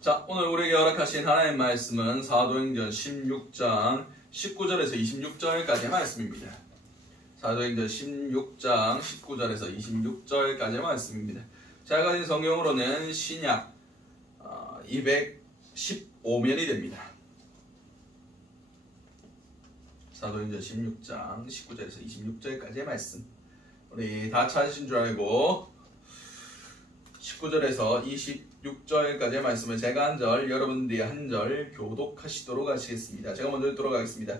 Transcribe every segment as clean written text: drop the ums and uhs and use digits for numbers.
자, 오늘 우리에게 허락하신 하나님의 말씀은 사도행전 16장 19절에서 26절까지의 말씀입니다. 사도행전 16장 19절에서 26절까지의 말씀입니다. 제가 가진 성경으로는 신약 215면이 됩니다. 사도행전 16장 19절에서 26절까지의 말씀. 우리 다 찾으신 줄 알고 19절에서 26절까지의 말씀을 제가 한 절, 여러분들이 한 절 교독하시도록 하시겠습니다. 제가 먼저 읽도록 하겠습니다.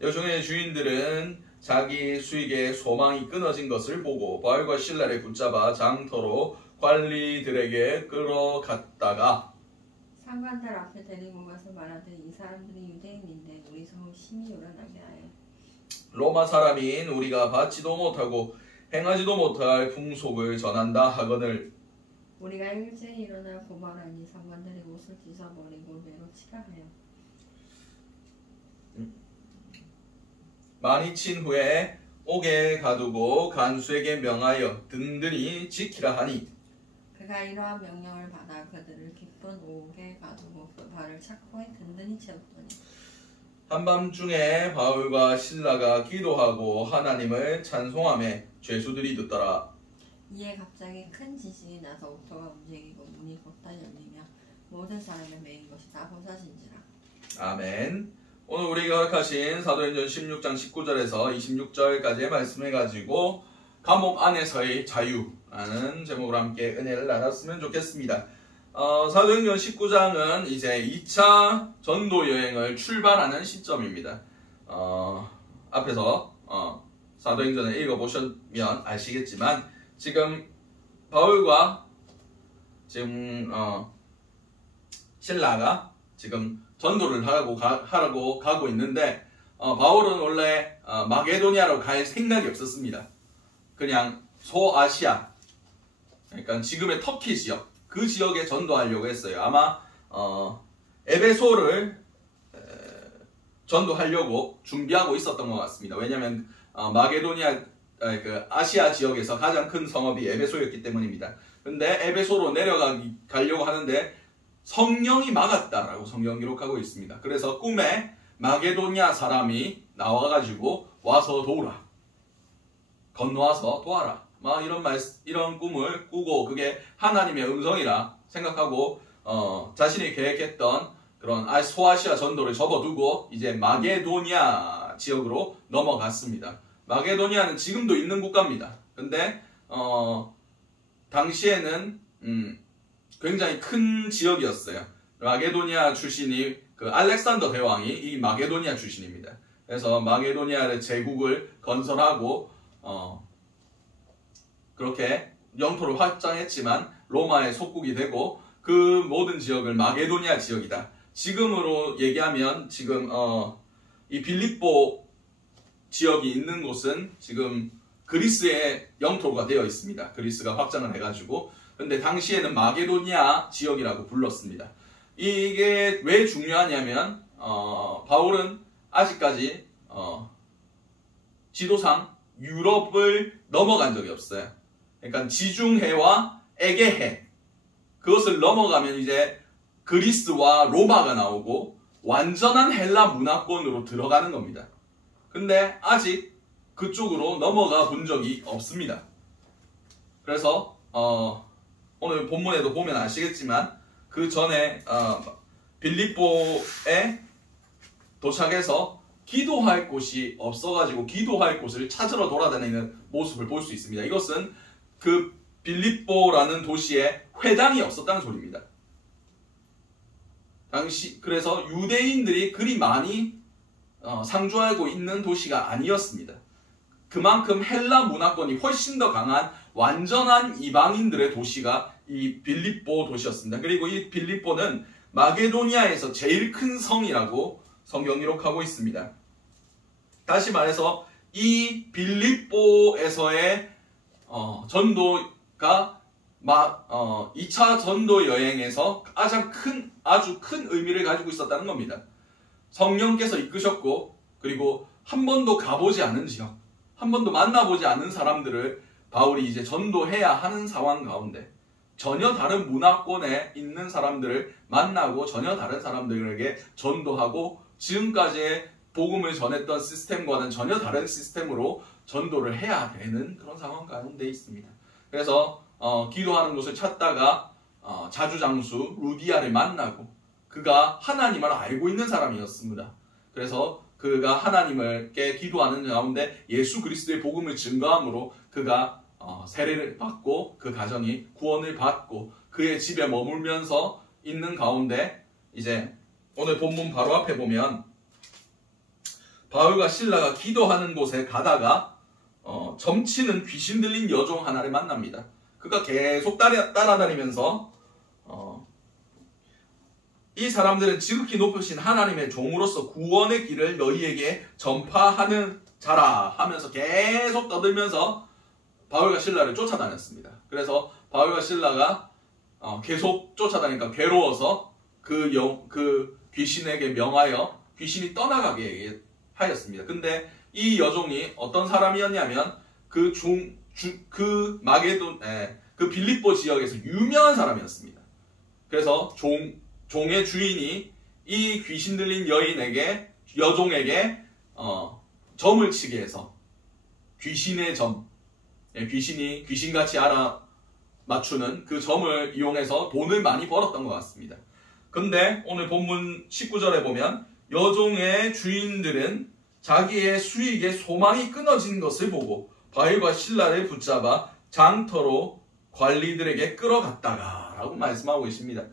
여종의 주인들은 자기 수익의 소망이 끊어진 것을 보고 바울과 실라를 붙잡아 장터로 관리들에게 끌어갔다가 상관들 앞에 데리고 가서 말하되 이 사람들이 유대인인데 우리 성을 심히 요란하게 하여 로마 사람인 우리가 받지도 못하고 행하지도 못할 풍속을 전한다 하거늘 우리가 일제히 일어나 고발하니 상관들이 옷을 찢어버리고 매로 치라 하여 많이 친 후에 옥에 가두고 간수에게 명하여 든든히 지키라 하니 그가 이러한 명령을 받아 그들을 깊은 옥에 가두고 그 발을 착고에 든든히 채웠더니 한밤중에 바울과 실라가 기도하고 하나님을 찬송하며 죄수들이 듣더라. 이에 갑자기 큰 지진이 나서 옥토가 움직이고 문이 곧다 열리며 모든 사람의 메인 것이 다 벗어진지라. 아멘. 오늘 우리가 허락하신 사도행전 16장 19절에서 26절까지의 말씀을 가지고 감옥 안에서의 자유라는 제목으로 함께 은혜를 나눴으면 좋겠습니다. 사도행전 19장은 이제 2차 전도 여행을 출발하는 시점입니다. 앞에서 사도행전을 읽어보시면 아시겠지만 지금 바울과 지금 신라가 지금 전도를 하라고 가고 있는데 바울은 원래 마게도니아로 갈 생각이 없었습니다. 그냥 소아시아, 그러니까 지금의 터키 지역, 그 지역에 전도하려고 했어요. 아마 에베소를 전도하려고 준비하고 있었던 것 같습니다. 왜냐하면 마게도니아, 그 아시아 지역에서 가장 큰 성읍이 에베소였기 때문입니다. 근데 에베소로 내려가려고 하는데 성령이 막았다라고 성경 기록하고 있습니다. 그래서 꿈에 마게도니아 사람이 나와가지고 와서 도우라, 건너와서 도와라, 막 이런 꿈을 꾸고 그게 하나님의 음성이라 생각하고 자신이 계획했던 그런 소아시아 전도를 접어두고 이제 마게도니아 지역으로 넘어갔습니다. 마게도니아는 지금도 있는 국가입니다. 근데 당시에는 굉장히 큰 지역이었어요. 마게도니아 출신이 그 알렉산더 대왕이 이 마게도니아 출신입니다. 그래서 마게도니아의 제국을 건설하고 그렇게 영토를 확장했지만 로마의 속국이 되고 그 모든 지역을 마게도니아 지역이다. 지금으로 얘기하면 지금 이 빌립보 지역이 있는 곳은 지금 그리스의 영토가 되어 있습니다. 그리스가 확장을 해가지고. 근데 당시에는 마게도니아 지역이라고 불렀습니다. 이게 왜 중요하냐면 바울은 아직까지 지도상 유럽을 넘어간 적이 없어요. 그러니까 지중해와 에게해, 그것을 넘어가면 이제 그리스와 로마가 나오고 완전한 헬라 문화권으로 들어가는 겁니다. 근데 아직 그쪽으로 넘어가 본 적이 없습니다. 그래서 오늘 본문에도 보면 아시겠지만 그 전에 빌립보에 도착해서 기도할 곳이 없어가지고 기도할 곳을 찾으러 돌아다니는 모습을 볼 수 있습니다. 이것은 그 빌립보라는 도시에 회당이 없었다는 소리입니다. 그래서 유대인들이 그리 많이 상주하고 있는 도시가 아니었습니다. 그만큼 헬라 문화권이 훨씬 더 강한 완전한 이방인들의 도시가 이 빌립보 도시였습니다. 그리고 이 빌립보는 마게도니아에서 제일 큰 성이라고 성경 기록하고 있습니다. 다시 말해서 이 빌립보에서의 전도가 2차 전도 여행에서 아주 큰 의미를 가지고 있었다는 겁니다. 성령께서 이끄셨고, 그리고 한 번도 가보지 않은 지역, 한 번도 만나보지 않은 사람들을 바울이 이제 전도해야 하는 상황 가운데 전혀 다른 문화권에 있는 사람들을 만나고 전혀 다른 사람들에게 전도하고 지금까지의 복음을 전했던 시스템과는 전혀 다른 시스템으로 전도를 해야 되는 그런 상황 가운데 있습니다. 그래서 기도하는 곳을 찾다가 자주장수 루디아를 만나고 그가 하나님을 알고 있는 사람이었습니다. 그래서 그가 하나님께 기도하는 가운데 예수 그리스도의 복음을 증거함으로 그가 세례를 받고 그 가정이 구원을 받고 그의 집에 머물면서 있는 가운데 이제 오늘 본문 바로 앞에 보면 바울과 실라가 기도하는 곳에 가다가 점치는 귀신 들린 여종 하나를 만납니다. 그가 계속 따라다니면서 이 사람들은 지극히 높으신 하나님의 종으로서 구원의 길을 너희에게 전파하는 자라 하면서 계속 떠들면서 바울과 실라를 쫓아다녔습니다. 그래서 바울과 실라가 계속 쫓아다니니까 괴로워서 그 귀신에게 명하여 귀신이 떠나가게 하였습니다. 근데 이 여종이 어떤 사람이었냐면 그 빌립보 지역에서 유명한 사람이었습니다. 그래서 종의 주인이 이 귀신 들린 여종에게 점을 치게 해서 귀신의 점, 귀신이 귀신같이 알아맞추는 그 점을 이용해서 돈을 많이 벌었던 것 같습니다. 근데 오늘 본문 19절에 보면 여종의 주인들은 자기의 수익에 소망이 끊어진 것을 보고 바울과 실라를 붙잡아 장터로 관리들에게 끌어갔다가 라고 말씀하고 있습니다.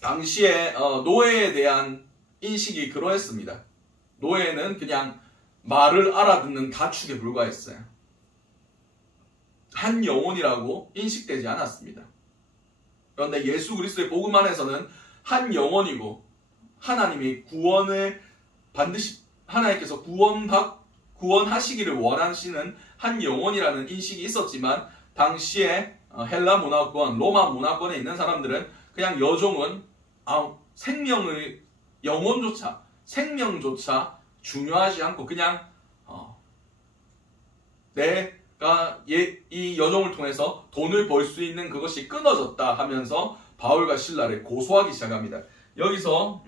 당시에 노예에 대한 인식이 그러했습니다. 노예는 그냥 말을 알아듣는 가축에 불과했어요. 한 영혼이라고 인식되지 않았습니다. 그런데 예수 그리스도의 복음 안에서는 한 영혼이고 하나님이 구원을 반드시 하나님께서 구원하시기를 원하시는 한 영혼이라는 인식이 있었지만 당시에 헬라 문화권, 로마 문화권에 있는 사람들은 그냥 여종은 생명조차 중요하지 않고 그냥 내가 이 여종을 통해서 돈을 벌 수 있는 그것이 끊어졌다 하면서 바울과 실라를 고소하기 시작합니다. 여기서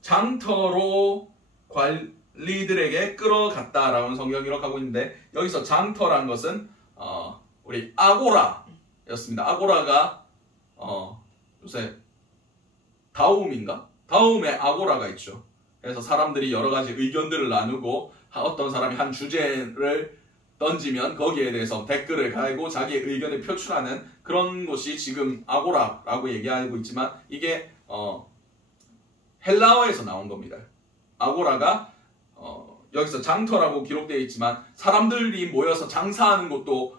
장터로 관리들에게 끌어갔다라는 성경이 기록하고 있는데 여기서 장터란 것은 우리 아고라였습니다. 아고라가 요새 다움에 아고라가 있죠. 그래서 사람들이 여러 가지 의견들을 나누고 어떤 사람이 한 주제를 던지면 거기에 대해서 댓글을 달고 자기의 의견을 표출하는 그런 곳이 지금 아고라라고 얘기하고 있지만 이게 헬라어에서 나온 겁니다. 아고라가 여기서 장터라고 기록되어 있지만 사람들이 모여서 장사하는 곳도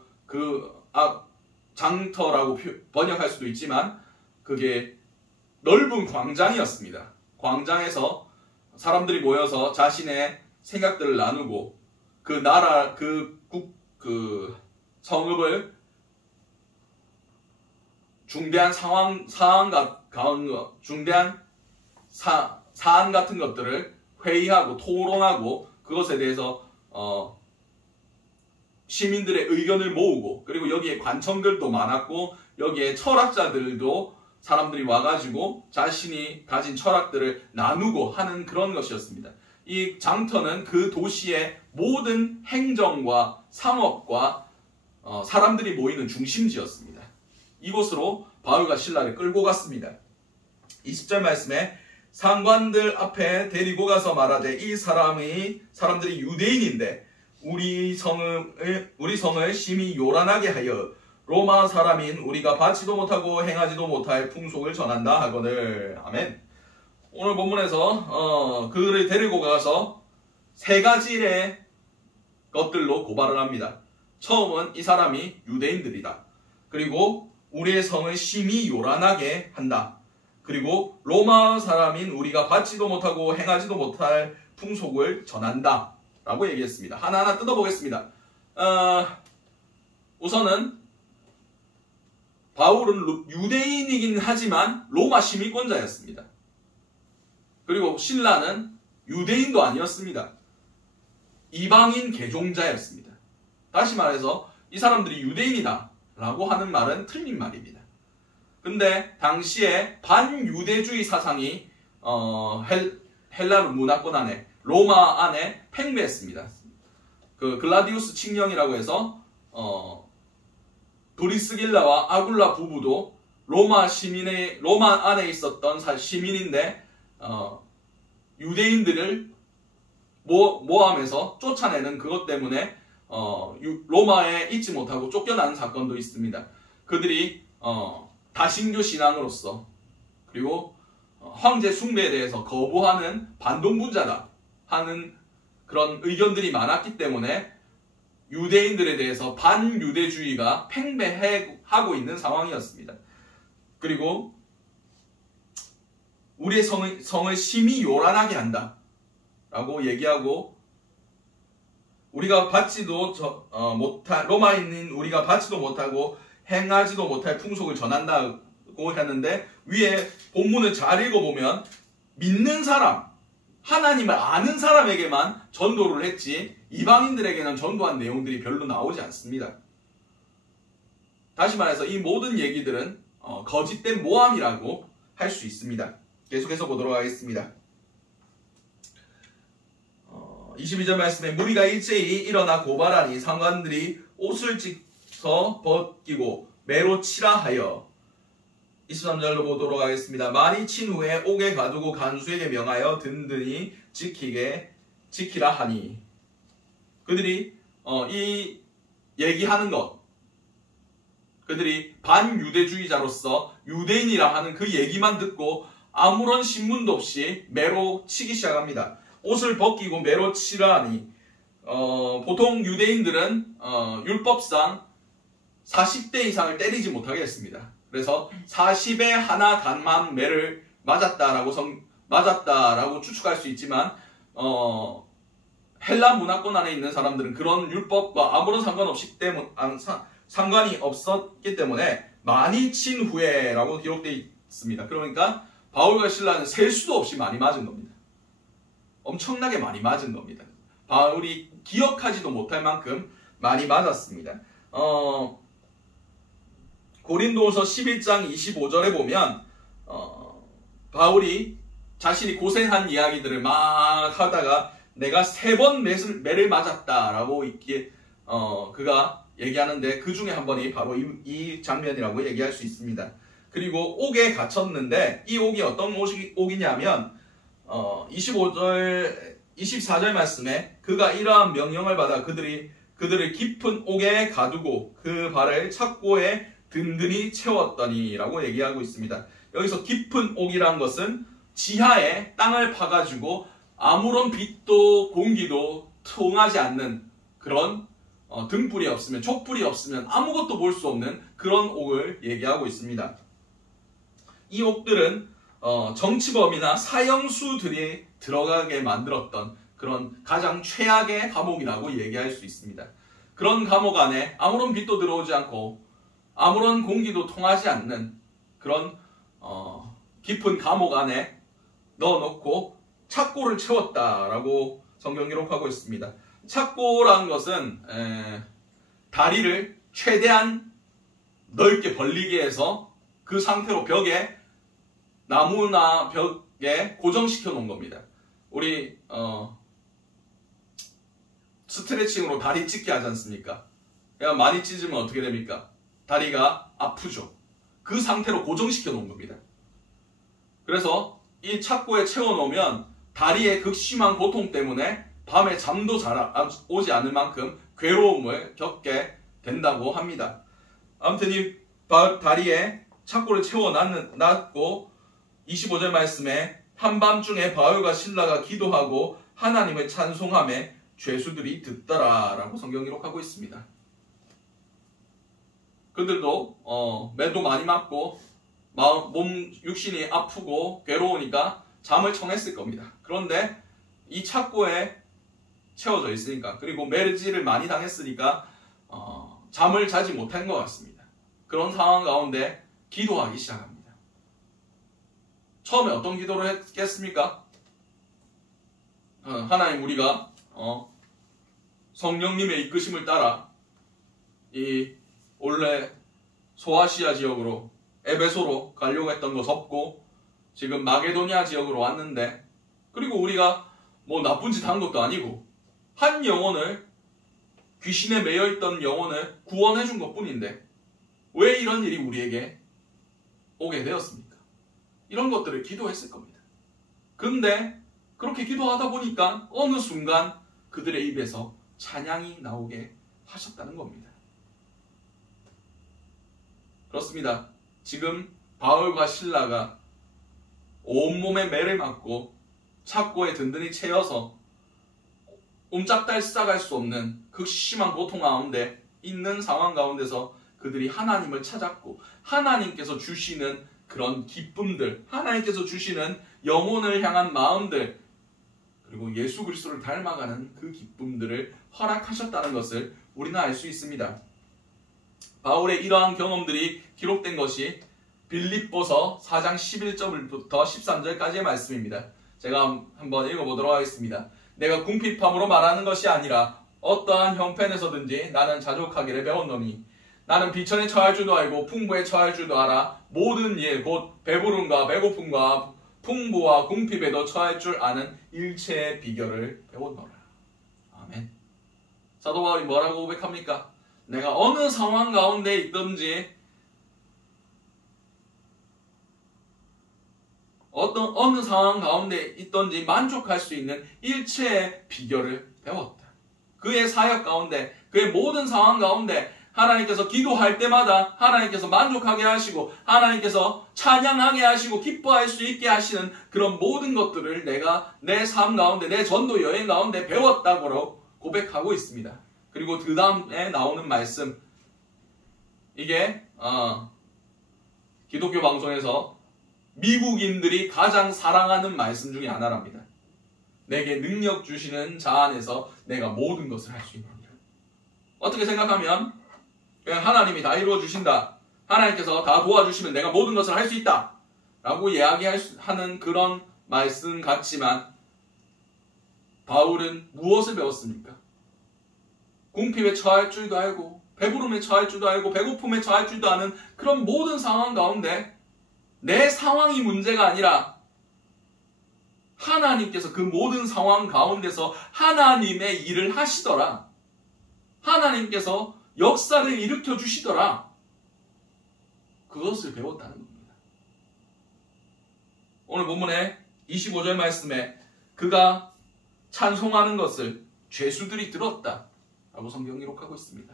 장터라고 번역할 수도 있지만 그게 넓은 광장이었습니다. 광장에서 사람들이 모여서 자신의 생각들을 나누고 그 나라, 그 성읍을 중대한 중대한 사안 같은 것들을 회의하고 토론하고 그것에 대해서 시민들의 의견을 모으고 그리고 여기에 관청들도 많았고 여기에 철학자들도 사람들이 와가지고 자신이 가진 철학들을 나누고 하는 그런 것이었습니다. 이 장터는 그 도시의 모든 행정과 상업과 사람들이 모이는 중심지였습니다. 이곳으로 바울과 실라를 끌고 갔습니다. 20절 말씀에 상관들 앞에 데리고 가서 말하되 이 사람들이 유대인인데 우리 성을 심히 요란하게 하여 로마 사람인 우리가 받지도 못하고 행하지도 못할 풍속을 전한다 하거늘. 아멘. 오늘 본문에서 그를 데리고 가서 세 가지의 것들로 고발을 합니다. 처음은 이 사람이 유대인들이다. 그리고 우리의 성을 심히 요란하게 한다. 그리고 로마 사람인 우리가 받지도 못하고 행하지도 못할 풍속을 전한다 라고 얘기했습니다. 하나하나 뜯어보겠습니다. 우선은 바울은 유대인이긴 하지만 로마 시민권자였습니다. 그리고 실라는 유대인도 아니었습니다. 이방인 개종자였습니다. 다시 말해서 이 사람들이 유대인이다. 라고 하는 말은 틀린 말입니다. 근데 당시에 반유대주의 사상이 헬라 문화권 안에, 로마 안에 팽배했습니다. 그 글라디우스 칙령이라고 해서 도리스길라와 아굴라 부부도 로마 안에 있었던 시민인데 유대인들을 모함해서 쫓아내는 그것 때문에 로마에 있지 못하고 쫓겨나는 사건도 있습니다. 그들이 다신교 신앙으로서 그리고 황제 숭배에 대해서 거부하는 반동분자다 하는 그런 의견들이 많았기 때문에 유대인들에 대해서 반유대주의가 팽배하고 있는 상황이었습니다. 그리고 우리의 성을 심히 요란하게 한다 라고 얘기하고, 우리가 받지도 못할, 로마에 있는 우리가 받지도 못하고 행하지도 못할 풍속을 전한다고 했는데, 위에 본문을 잘 읽어보면 믿는 사람, 하나님을 아는 사람에게만 전도를 했지 이방인들에게는 전도한 내용들이 별로 나오지 않습니다. 다시 말해서 이 모든 얘기들은 거짓된 모함이라고 할 수 있습니다. 계속해서 보도록 하겠습니다. 22절 말씀에 무리가 일제히 일어나 고발하니 상관들이 옷을 찢어 벗기고 매로 치라 하여, 23절로 보도록 하겠습니다. 많이 친 후에 옥에 가두고 간수에게 명하여 든든히 지키라 하니, 그들이 이 얘기하는 것, 그들이 반유대주의자로서 유대인이라 하는 그 얘기만 듣고 아무런 신문도 없이 매로 치기 시작합니다. 옷을 벗기고 매로 치라 하니, 보통 유대인들은 율법상 40대 이상을 때리지 못하게 했습니다. 그래서 40에 하나 간만 매를 맞았다라고 추측할 수 있지만, 헬라 문화권 안에 있는 사람들은 그런 율법과 아무런 상관이 없었기 때문에 많이 친 후에라고 기록되어 있습니다. 그러니까 바울과 실라는 셀 수도 없이 많이 맞은 겁니다. 엄청나게 많이 맞은 겁니다. 바울이 기억하지도 못할 만큼 많이 맞았습니다. 고린도후서 11장 25절에 보면 바울이 자신이 고생한 이야기들을 막 하다가 내가 3번 매를 맞았다라고 그가 얘기하는데, 그 중에 한 번이 바로 이 장면이라고 얘기할 수 있습니다. 그리고 옥에 갇혔는데 이 옥이 어떤 옥이냐면 24절 말씀에 그가 이러한 명령을 받아 그들을 깊은 옥에 가두고 그 발을 착고에 든든히 채웠더니 라고 얘기하고 있습니다. 여기서 깊은 옥이란 것은 지하에 땅을 파가지고 아무런 빛도 공기도 통하지 않는 그런 등불이 없으면, 촛불이 없으면 아무것도 볼 수 없는 그런 옥을 얘기하고 있습니다. 이 옥들은 정치범이나 사형수들이 들어가게 만들었던 그런 가장 최악의 감옥이라고 얘기할 수 있습니다. 그런 감옥 안에 아무런 빛도 들어오지 않고 아무런 공기도 통하지 않는 그런 깊은 감옥 안에 넣어놓고 착고를 채웠다라고 성경 기록하고 있습니다. 착고라는 것은 다리를 최대한 넓게 벌리게 해서 그 상태로 벽에, 나무나 벽에 고정시켜 놓은 겁니다. 우리 스트레칭으로 다리 찢게 하지 않습니까? 그냥 많이 찢으면 어떻게 됩니까? 다리가 아프죠. 그 상태로 고정시켜 놓은 겁니다. 그래서 이 착고에 채워 놓으면 다리의 극심한 고통 때문에 밤에 잠도 잘 오지 않을 만큼 괴로움을 겪게 된다고 합니다. 아무튼 이 다리에 착고를 채워놨고 25절 말씀에 한밤중에 바울과 실라가 기도하고 하나님을 찬송하며 죄수들이 듣더라 라고 성경 기록하고 있습니다. 그들도 매도 많이 맞고 몸 육신이 아프고 괴로우니까 잠을 청했을 겁니다. 그런데 이 착고에 채워져 있으니까, 그리고 매질을 많이 당했으니까 잠을 자지 못한 것 같습니다. 그런 상황 가운데 기도하기 시작합니다. 처음에 어떤 기도를 했겠습니까? 하나님, 우리가 성령님의 이끄심을 따라 이 원래 소아시아 지역으로 에베소로 가려고 했던 거 접고 지금 마게도니아 지역으로 왔는데, 그리고 우리가 뭐 나쁜 짓 한 것도 아니고 한 영혼을, 귀신에 매여있던 영혼을 구원해 준 것뿐인데 왜 이런 일이 우리에게 오게 되었습니까? 이런 것들을 기도했을 겁니다. 근데 그렇게 기도하다 보니까 어느 순간 그들의 입에서 찬양이 나오게 하셨다는 겁니다. 그렇습니다. 지금 바울과 실라가 온몸에 매를 맞고 착고에 든든히 채여서 옴짝달싹할 수 없는 극심한 고통 가운데 있는 상황 가운데서 그들이 하나님을 찾았고, 하나님께서 주시는 그런 기쁨들, 하나님께서 주시는 영혼을 향한 마음들, 그리고 예수 그리스도를 닮아가는 그 기쁨들을 허락하셨다는 것을 우리는 알 수 있습니다. 바울의 이러한 경험들이 기록된 것이 빌립보서 4장 11절부터 13절까지의 말씀입니다. 제가 한번 읽어보도록 하겠습니다. 내가 궁핍함으로 말하는 것이 아니라 어떠한 형편에서든지 나는 자족하기를 배웠노니 나는 비천에 처할 줄도 알고 풍부에 처할 줄도 알아 모든 일 곧 배부름과 배고픔과 풍부와 궁핍에도 처할 줄 아는 일체의 비결을 배웠노라. 아멘. 사도 바울이 뭐라고 고백합니까? 내가 어느 상황 가운데 있든지 어느 상황 가운데 있든지 만족할 수 있는 일체의 비결을 배웠다. 그의 사역 가운데, 그의 모든 상황 가운데 하나님께서 기도할 때마다 하나님께서 만족하게 하시고 하나님께서 찬양하게 하시고 기뻐할 수 있게 하시는 그런 모든 것들을 내가 내 삶 가운데, 내 전도 여행 가운데 배웠다고 고백하고 있습니다. 그리고 그 다음에 나오는 말씀, 이게 기독교 방송에서 미국인들이 가장 사랑하는 말씀 중에 하나랍니다. 내게 능력 주시는 자 안에서 내가 모든 것을 할 수 있는 일. 어떻게 생각하면 그냥 하나님이 다 이루어 주신다, 하나님께서 다 도와주시면 내가 모든 것을 할 수 있다 라고 이야기하는 그런 말씀 같지만, 바울은 무엇을 배웠습니까? 궁핍에 처할 줄도 알고 배부름에 처할 줄도 알고 배고픔에 처할 줄도 아는 그런 모든 상황 가운데 내 상황이 문제가 아니라 하나님께서 그 모든 상황 가운데서 하나님의 일을 하시더라, 하나님께서 역사를 일으켜 주시더라, 그것을 배웠다는 겁니다. 오늘 본문의 25절 말씀에 그가 찬송하는 것을 죄수들이 들었다 라고 성경 기록하고 있습니다.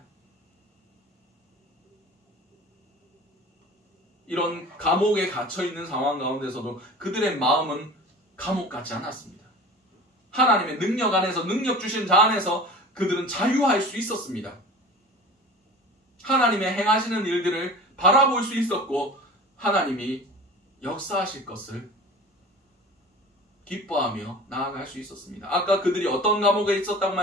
이런 감옥에 갇혀있는 상황 가운데서도 그들의 마음은 감옥 같지 않았습니다. 하나님의 능력 안에서, 능력 주신 자 안에서 그들은 자유할 수 있었습니다. 하나님의 행하시는 일들을 바라볼 수 있었고 하나님이 역사하실 것을 기뻐하며 나아갈 수 있었습니다. 아까 그들이 어떤 감옥에 있었다고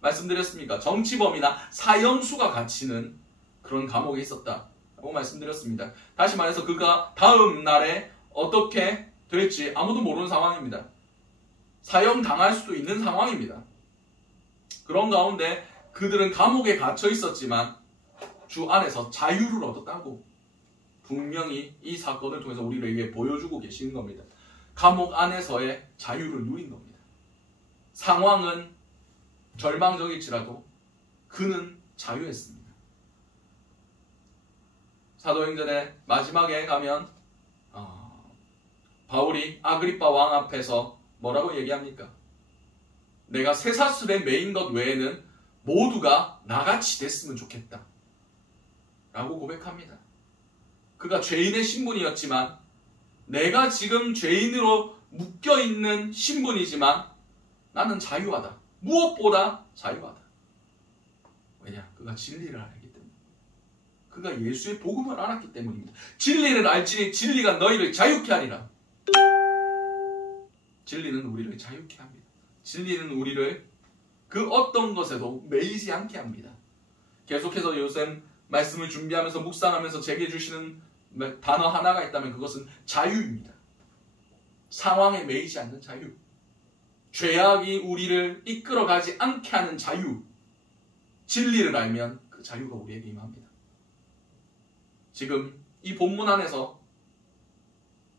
말씀드렸습니까? 정치범이나 사형수가 갇히는 그런 감옥에 있었다고 말씀드렸습니다. 다시 말해서 그가 다음 날에 어떻게 될지 아무도 모르는 상황입니다. 사형당할 수도 있는 상황입니다. 그런 가운데 그들은 감옥에 갇혀 있었지만 주 안에서 자유를 얻었다고 분명히 이 사건을 통해서 우리에게 보여주고 계시는 겁니다. 감옥 안에서의 자유를 누린 겁니다. 상황은 절망적일지라도 그는 자유했습니다. 사도행전의 마지막에 가면 바울이 아그리빠 왕 앞에서 뭐라고 얘기합니까? 내가 쇠사슬에 매인 것 외에는 모두가 나같이 됐으면 좋겠다 라고 고백합니다. 그가 죄인의 신분이었지만, 내가 지금 죄인으로 묶여있는 신분이지만 나는 자유하다. 무엇보다 자유하다. 왜냐? 그가 진리를 알기 때문에. 그가 예수의 복음을 알았기 때문입니다. 진리를 알지니 진리가 너희를 자유케 하리라. 진리는 우리를 자유케 합니다. 진리는 우리를 그 어떤 것에도 매이지 않게 합니다. 계속해서 요새 말씀을 준비하면서 묵상하면서 제게 주시는 단어 하나가 있다면 그것은 자유입니다. 상황에 매이지 않는 자유. 죄악이 우리를 이끌어가지 않게 하는 자유. 진리를 알면 그 자유가 우리에게 임합니다. 지금 이 본문 안에서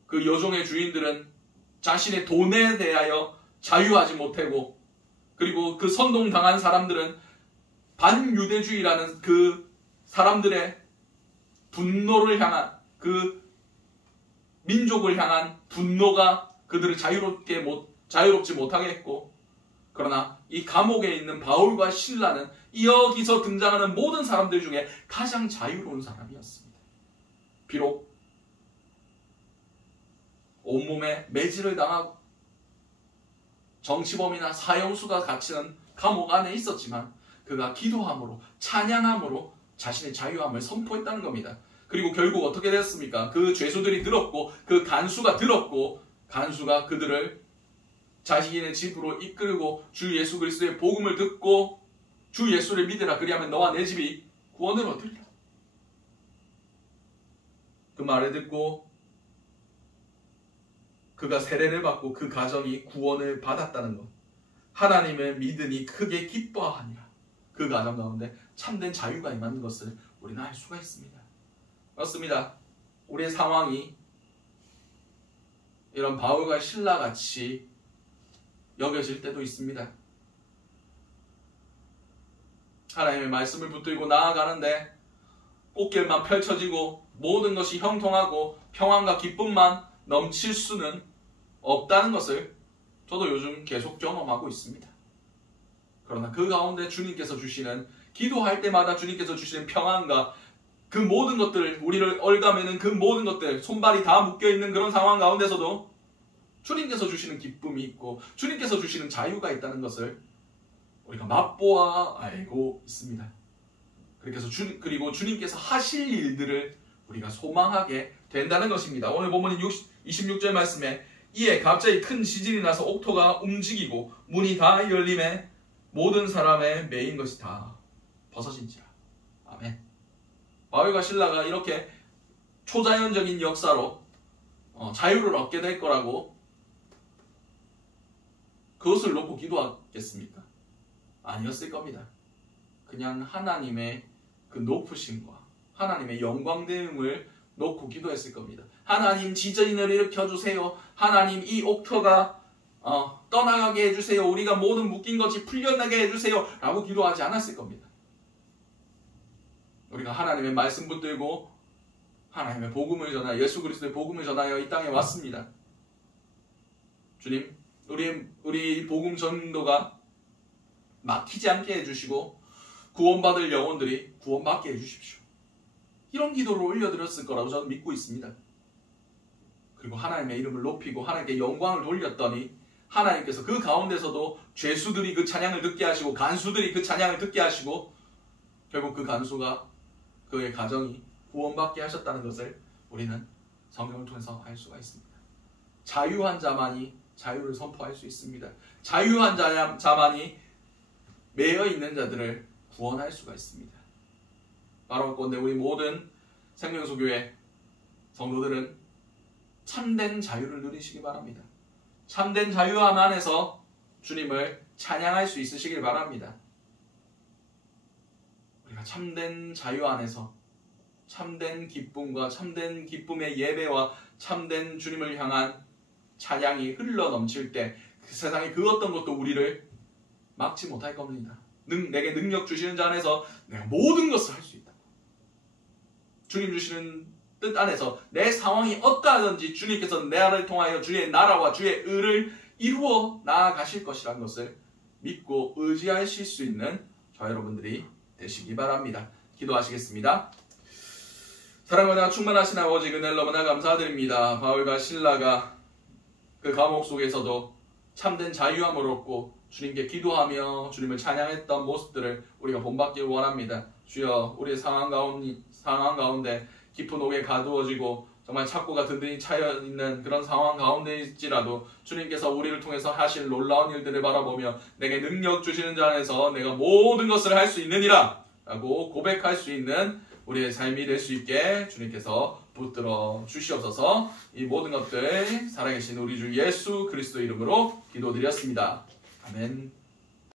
그 여종의 주인들은 자신의 돈에 대하여 자유하지 못하고, 그리고 그 선동당한 사람들은 반유대주의라는 그 사람들의 분노를 향한, 그 민족을 향한 분노가 그들을 자유롭지 못하게 했고, 그러나 이 감옥에 있는 바울과 실라는 여기서 등장하는 모든 사람들 중에 가장 자유로운 사람이었습니다. 비록 온몸에 매질을 당하고 정치범이나 사형수가 갇히는 감옥 안에 있었지만 그가 기도함으로, 찬양함으로 자신의 자유함을 선포했다는 겁니다. 그리고 결국 어떻게 됐습니까? 그 죄수들이 들었고, 그 간수가 들었고, 간수가 그들을 자신의 집으로 이끌고 주 예수 그리스도의 복음을 듣고 주 예수를 믿으라, 그리하면 너와 내 집이 구원을 얻으리라. 그 말을 듣고 그가 세례를 받고 그 가정이 구원을 받았다는 것, 하나님을 믿으니 크게 기뻐하니라. 그 가정 가운데 참된 자유가 임하는 것을 우리는 알 수가 있습니다. 맞습니다. 우리의 상황이 이런 바울과 실라같이 여겨질 때도 있습니다. 하나님의 말씀을 붙들고 나아가는데 꽃길만 펼쳐지고 모든 것이 형통하고 평안과 기쁨만 넘칠 수는 없다는 것을 저도 요즘 계속 경험하고 있습니다. 그러나 그 가운데 주님께서 주시는, 기도할 때마다 주님께서 주시는 평안과 그 모든 것들, 우리를 얽아매는 그 모든 것들, 손발이 다 묶여있는 그런 상황 가운데서도 주님께서 주시는 기쁨이 있고 주님께서 주시는 자유가 있다는 것을 우리가 맛보아 알고 있습니다. 그리고 주님께서 하실 일들을 우리가 소망하게 된다는 것입니다. 오늘 본문인 26절 말씀에 이에 갑자기 큰 지진이 나서 옥토가 움직이고 문이 다 열림에 모든 사람의 매인 것이 다 벗어진지라. 아멘. 바울과 실라가 이렇게 초자연적인 역사로 자유를 얻게 될 거라고 그것을 놓고 기도하겠습니까? 아니었을 겁니다. 그냥 하나님의 그 높으심과 하나님의 영광됨을 놓고 기도했을 겁니다. 하나님 지진을 일으켜주세요. 하나님 이 옥토가 떠나가게 해주세요. 우리가 모든 묶인 것이 풀려나게 해주세요. 라고 기도하지 않았을 겁니다. 우리가 하나님의 말씀 붙들고 하나님의 복음을 전하여, 예수 그리스도의 복음을 전하여 이 땅에 왔습니다. 주님, 우리 복음 전도가 막히지 않게 해주시고 구원받을 영혼들이 구원받게 해주십시오. 이런 기도를 올려드렸을 거라고 저는 믿고 있습니다. 그리고 하나님의 이름을 높이고 하나님께 영광을 돌렸더니 하나님께서 그 가운데서도 죄수들이 그 찬양을 듣게 하시고 간수들이 그 찬양을 듣게 하시고 결국 그 간수가, 그의 가정이 구원받게 하셨다는 것을 우리는 성경을 통해서 알 수가 있습니다. 자유한 자만이 자유를 선포할 수 있습니다. 자유한 자만이 매여 있는 자들을 구원할 수가 있습니다. 바로 그런데 우리 모든 생명수교회 성도들은 참된 자유를 누리시기 바랍니다. 참된 자유함 안에서 주님을 찬양할 수 있으시길 바랍니다. 우리가 참된 자유 안에서 참된 기쁨과 참된 기쁨의 예배와 참된 주님을 향한 찬양이 흘러 넘칠 때 그 세상의 그 어떤 것도 우리를 막지 못할 겁니다. 내게 능력 주시는 자 안에서 내가 모든 것을 할 수 있다. 주님 주시는 뜻 안에서 내 상황이 어떠하든지 주님께서 나를 통하여 주의 나라와 주의 의를 이루어 나아가실 것이라는 것을 믿고 의지하실 수 있는 저 여러분들이 되시기 바랍니다. 기도하시겠습니다. 사랑과 은혜가 충만하신 아버지, 은혜를 너무나 감사드립니다. 바울과 실라가 그 감옥 속에서도 참된 자유함을 얻고 주님께 기도하며 주님을 찬양했던 모습들을 우리가 본받기 원합니다. 주여, 우리의 상황 가운데 깊은 옥에 가두어지고 정말 착고가 든든히 차여있는 그런 상황 가운데 있지라도 주님께서 우리를 통해서 하실 놀라운 일들을 바라보며 내게 능력 주시는 자 안에서 내가 모든 것을 할 수 있느니라 라고 고백할 수 있는 우리의 삶이 될 수 있게 주님께서 붙들어 주시옵소서. 이 모든 것들 살아계신 우리 주 예수 그리스도 이름으로 기도드렸습니다. 아멘.